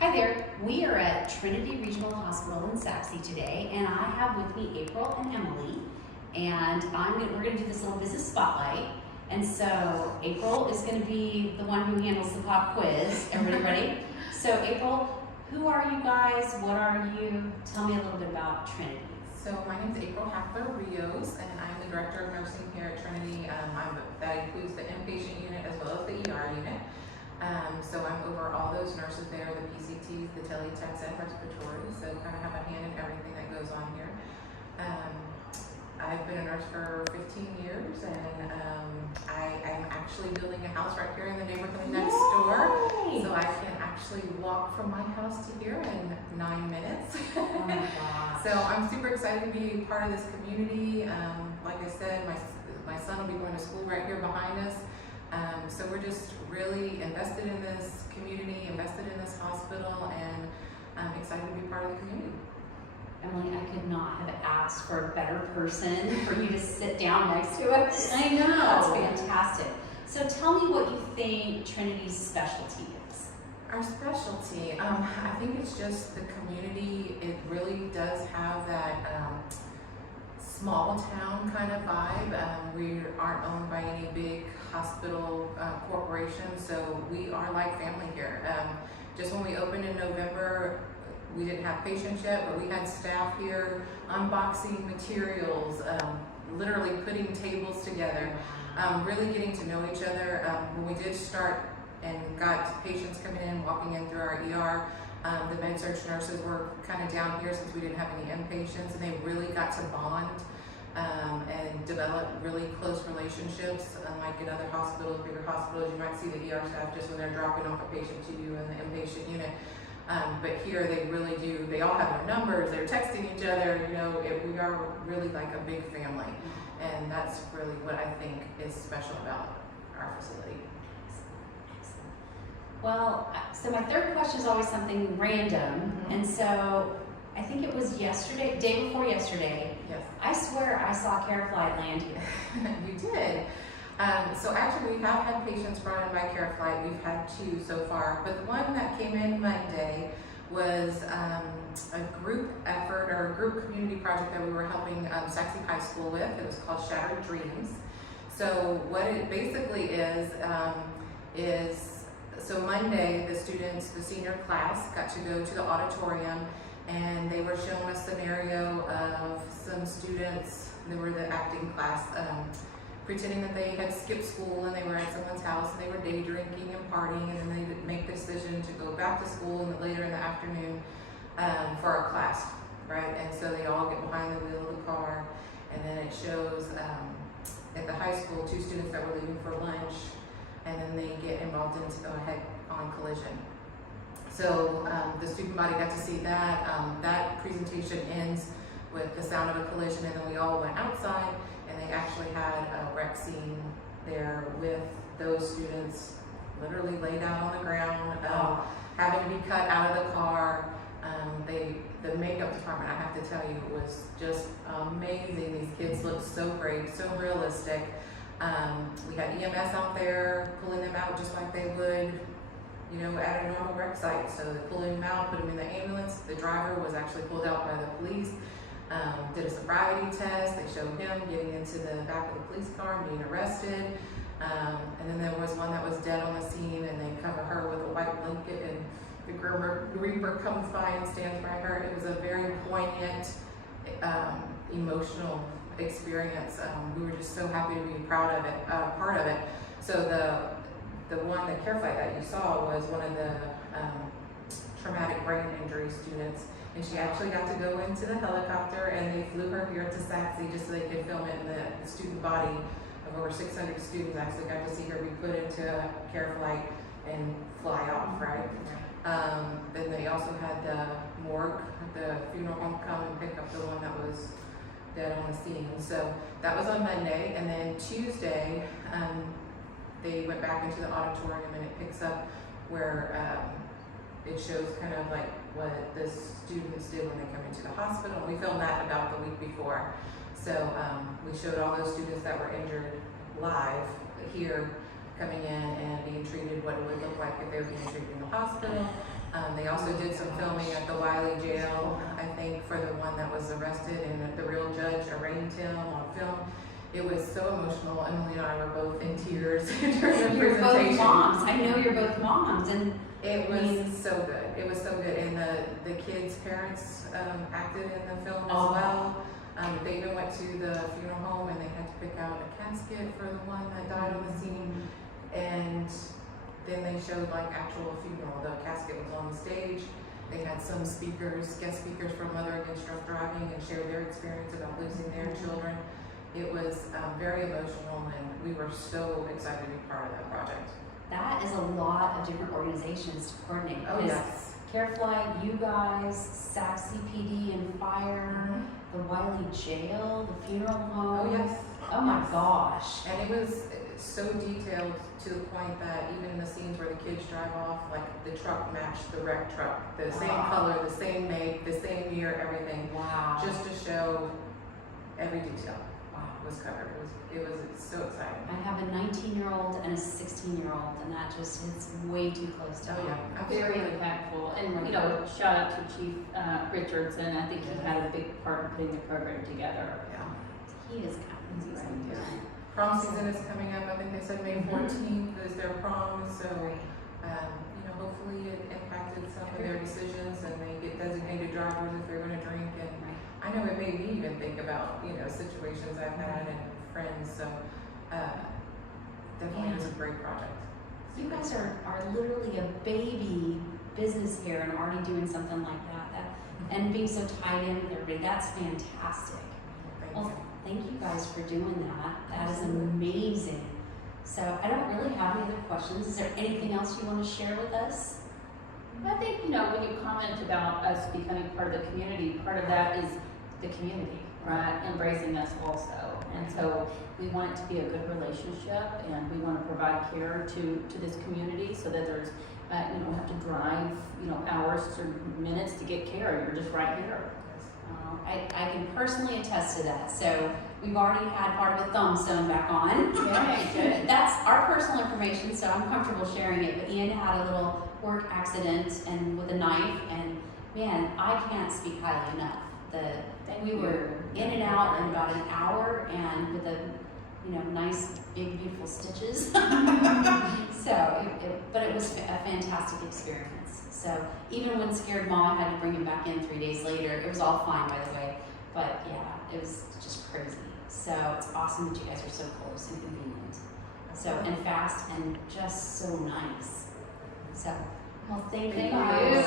Hi there, we are at Trinity Regional Hospital in Sachse today, and I have with me April and Emily, and we're going to do this little business spotlight. And so April is going to be the one who handles the pop quiz. Everybody ready? So April, who are you guys? What are you? Tell me a little bit about Trinity. So my name is April Hackler-Rios, and I'm the Director of Nursing here at Trinity. That includes the inpatient unit as well as the ER unit. So I'm over all those nurses there, the PCTs, the teletechs, and respiratory, so kind of have a hand in everything that goes on here. I've been a nurse for 15 years, and I'm actually building a house right here in the neighborhood next door. So I can actually walk from my house to here in 9 minutes. Oh my gosh. So I'm super excited to be part of this community. Like I said, my son will be going to school right here behind us. So we're just really invested in this community, invested in this hospital, and I'm excited to be part of the community. Emily, I could not have asked for a better person for you to sit down next to us. I know. That's fantastic. So tell me what you think Trinity's specialty is. Our specialty, I think it's just the community. It really does have that small town kind of vibe. We aren't owned by any big hospital corporation, so we are like family here. Just when we opened in November, we didn't have patients yet, but we had staff here unboxing materials, literally putting tables together, really getting to know each other. When we did start and got patients coming in, walking in through our ER, the med-surg nurses were kind of down here since we didn't have any inpatients, and they really got to bond and develop really close relationships. Unlike in other hospitals, bigger hospitals, you might see the ER staff just when they're dropping off a patient to you in the inpatient unit. But here they really do, they all have their numbers, they're texting each other, you know, we are really like a big family. And that's really what I think is special about our facility. Well, so my third question is always something random. And so I think it was yesterday, day before yesterday. Yes. I swear I saw CareFlight land here. You did. So actually we have had patients brought in by CareFlight. We've had 2 so far, but the one that came in Monday was a group effort or a group community project that we were helping Sachse High School with. It was called Shattered Dreams. So what it basically is so Monday the students, the senior class, got to go to the auditorium, and they were shown a scenario of some students, they were the acting class, pretending that they had skipped school and they were at someone's house and they were day drinking and partying, and then they would make the decision to go back to school later in the afternoon for a class, right? And so they all get behind the wheel of the car, and then it shows at the high school 2 students that were leaving for lunch, and then they get involved into a head-on collision. So the student body got to see that. That presentation ends with the sound of a collision, and then we all went outside, and they actually had a wreck scene there with those students literally laid out on the ground, having to be cut out of the car. The makeup department, I have to tell you, was just amazing. These kids looked so great, so realistic. We had EMS out there pulling them out just like they would, you know, at a normal wreck site. So they pulled him out, put him in the ambulance. The driver was actually pulled out by the police. Did a sobriety test. They showed him getting into the back of the police car and being arrested. And then there was one that was dead on the scene, and they cover her with a white blanket, and the Reaper comes by and stands by her. It was a very poignant, emotional experience. We were just so happy to be part of it. So the one, the CareFlight that you saw, was one of the traumatic brain injury students. And she actually got to go into the helicopter, and they flew her here to Sachse just so they could film it. And the student body of over 600 students actually got to see her be put into CareFlight and fly off, right? Then they also had the morgue, the funeral home come and pick up the one that was dead on the scene. So that was on Monday, and then Tuesday, they went back into the auditorium, and it picks up where it shows kind of like what the students did when they come into the hospital. We filmed that about the week before. So we showed all those students that were injured live here coming in and being treated, what it would look like if they were being treated in the hospital. They also did some filming at the Wylie jail, I think, for the one that was arrested, and the real judge arraigned him on film. It was so emotional. Emily and I were both in tears during the You're presentation. both moms. I know you're both moms, and it was so good. It was so good, and the kids' parents acted in the film as well. They even went to the funeral home, and they had to pick out a casket for the one that died on the scene, and then they showed like actual funeral. The casket was on the stage. They had some speakers, guest speakers from Mother Against Drunk Driving, and shared their experience about losing their children. It was very emotional, and we were so excited to be part of that project. that is a lot of different organizations to coordinate. Oh yes. Carefly, you guys, Sachse PD and Fire, the Wylie Jail, the funeral home. Oh yes. Oh my gosh. And it was so detailed to the point that even in the scenes where the kids drive off, like the truck matched the wrecked truck, the same color, the same make, the same year, everything, Wow. just to show every detail Wow. was covered. It was so exciting. I have a 19-year-old and a 16-year-old, and that just hits way too close to Oh home. yeah, Very absolutely. impactful, and you know, shout out to Chief Richardson. I think he had a big part in putting the program together. Yeah. He is kind of amazing. Yeah. Prom season is coming up. I think they said May 14th is their prom, so you know, hopefully it impacted some of their decisions, and they get designated drivers if they're going to drink. And I know it made me even think about, you know, situations I've had and friends. So definitely it was a great project. You guys are literally a baby business here and already doing something like that. And being so tied in with everybody, that's fantastic. Thank Well, you. thank you guys for doing that. That is amazing. So I don't really have any other questions. Is there anything else you want to share with us? I think, you know, when you comment about us becoming part of the community, part of that is the community, right? Embracing us also. And so we want it to be a good relationship, and we want to provide care to this community so that there's, you don't have to drive, you know, hours or minutes to get care. You're just right here. I can personally attest to that. So we've already had part of a thumb sewn back on. Okay, good. That's our personal information, so I'm comfortable sharing it. But Ian had a little work accident and with a knife, and man, I can't speak highly enough. We were in and out in about an hour, and with nice big beautiful stitches. But it was a fantastic experience. So even when scared mom had to bring him back in 3 days later, it was all fine, by the way. But yeah, it was just crazy. So it's awesome that you guys are so close and convenient. So, and fast and just so nice. So, well, thank you guys.